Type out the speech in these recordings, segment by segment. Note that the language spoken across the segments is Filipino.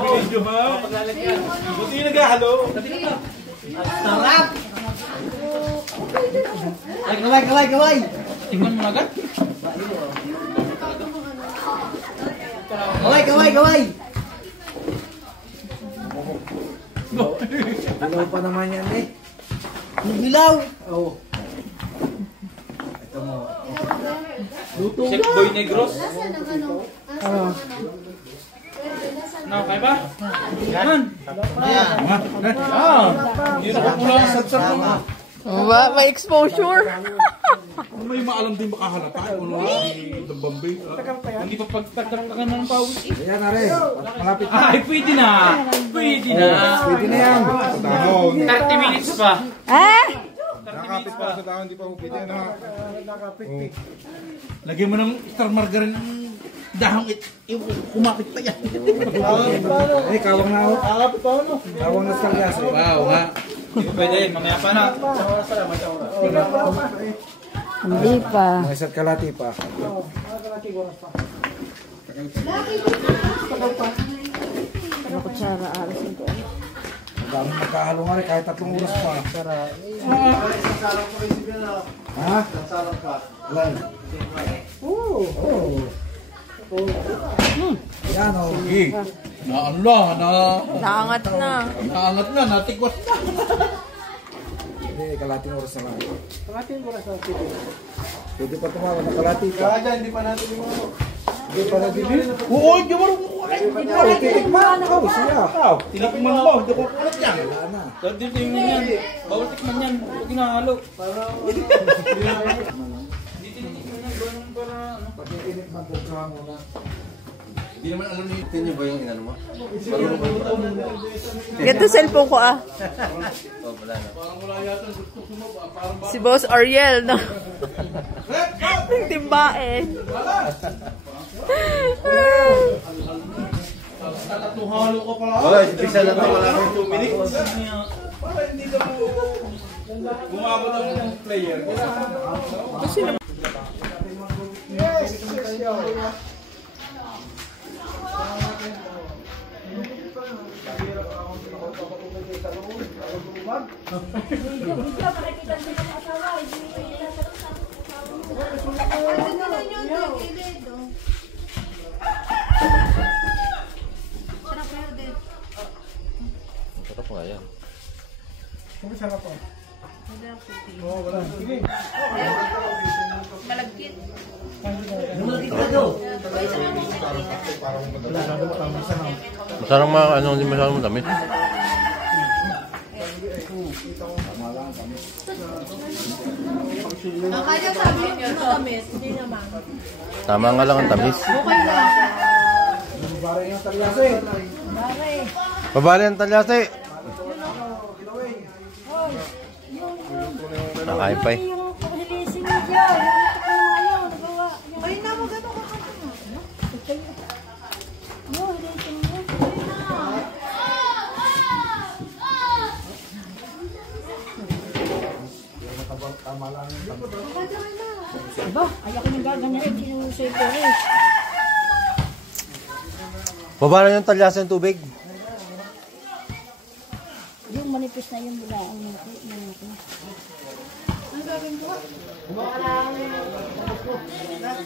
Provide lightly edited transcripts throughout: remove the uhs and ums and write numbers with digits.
Video ha? Buti yung naghahalo. Sarap! Ay, gaway! Tingnan mo agad. Gaway! Bilaw pa naman yan eh. Bilaw! Oo. Ito mo. Luto Chef Boy Negros. Oo. No, kaya ba? Yan. Dito ko lang sa mo. May exposure. May maalam din baka halata. Ano yung Bombay. Hindi pa pagtagtang ka ng pawis. Ayan na rin. Malapit na. Ay, pwede na. Pwede na. Pwede na yan. 30 minutes pa. Nakapit pa sa dahon, di pa pwede na. Lagyan mo ng star margarine ang dahong kumakit pa yan. Eh, kawang na ako. Kawang na sa gas. Wow, ha. Hindi ko pwede. Mamaya pa na. Hindi pa. May isa't kalati pa. Ano kutsara alas ito? Dami magkahalo nga rin kahit 3 oras pa. Ha? Ilan? Oo. Yan o. Naangat na. Naangat na. Natikwas na. Hindi, kalating oras na lang. Kalating oras na lang. Pwede pa tumawag na kalati pa. Kaya dyan, hindi pa natin yung mga. Hindi pa natin yung mga. Oo, hindi mo rin mo. Titikman ako siya. Tinikman mo. Hindi ko kulat yan. Wala na. Dito yung yan. Bawal tikman yan. Huwag ginahalo. Hindi tinikman yan. Ganun para ano. Pag tinikman ko ka muna. Hindi naman alam niyo. Tingnan ba yung inano mo? Ganito cellphone ko ah. Oh, wala na. Parang wala yata. Si Boss Ariel, no? Yung timbain. Tuhalo ka pala. Wala, isa lang na wala kang 2 minutes. Para hindi ka mo gumabot ang player. Sarap nga yan. Sarap po. Malagkit. Masarang mga ano, hindi masyadong madami. Kaya sabi niyo, tamis. Hindi naman. Tama nga lang ang tamis. Okay lang. Bare yung talyase. Babali ang talyase. Nakain pa eh. Ay, na mo gano'n ka Diba? Ayaw ko nang gaganyain. Sinusay ko eh. Babali yung talyase ng tubig. Yung manipis na yung bula. Ang manipis. Ang gagawin ko?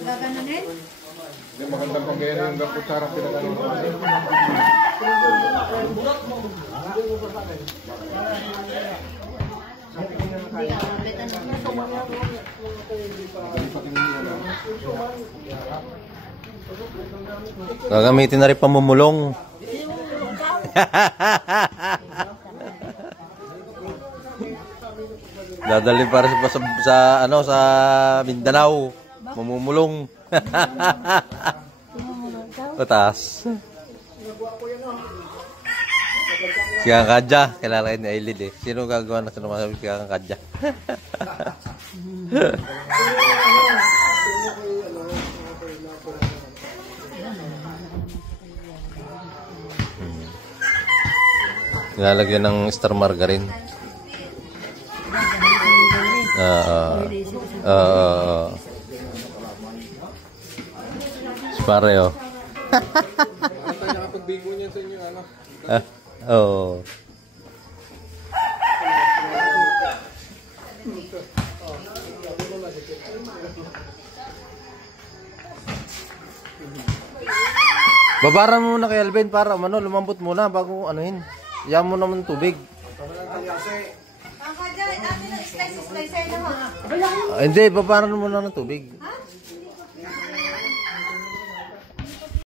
Gagananin? Hindi magandang pangyayari yung gaputsara pinagano. Gagamitin na rin pamumulong. Dadalhin para sa ano sa Mindanao, mamumulong. Patas. Si Kang Kadya, kilala ni Ailid eh. Sino gagawa na sumasabi si Kang Kadya? Nilalagyan ng star margarine. Pareo. bigo niya sa inyo, ano? Ah, oo. Babaran mo muna kay Alvin para lumambot muna bago anuhin. Iyan mo naman tubig. Ang kadyan, amin ang slice na ho. Hindi, babaran mo muna ng tubig.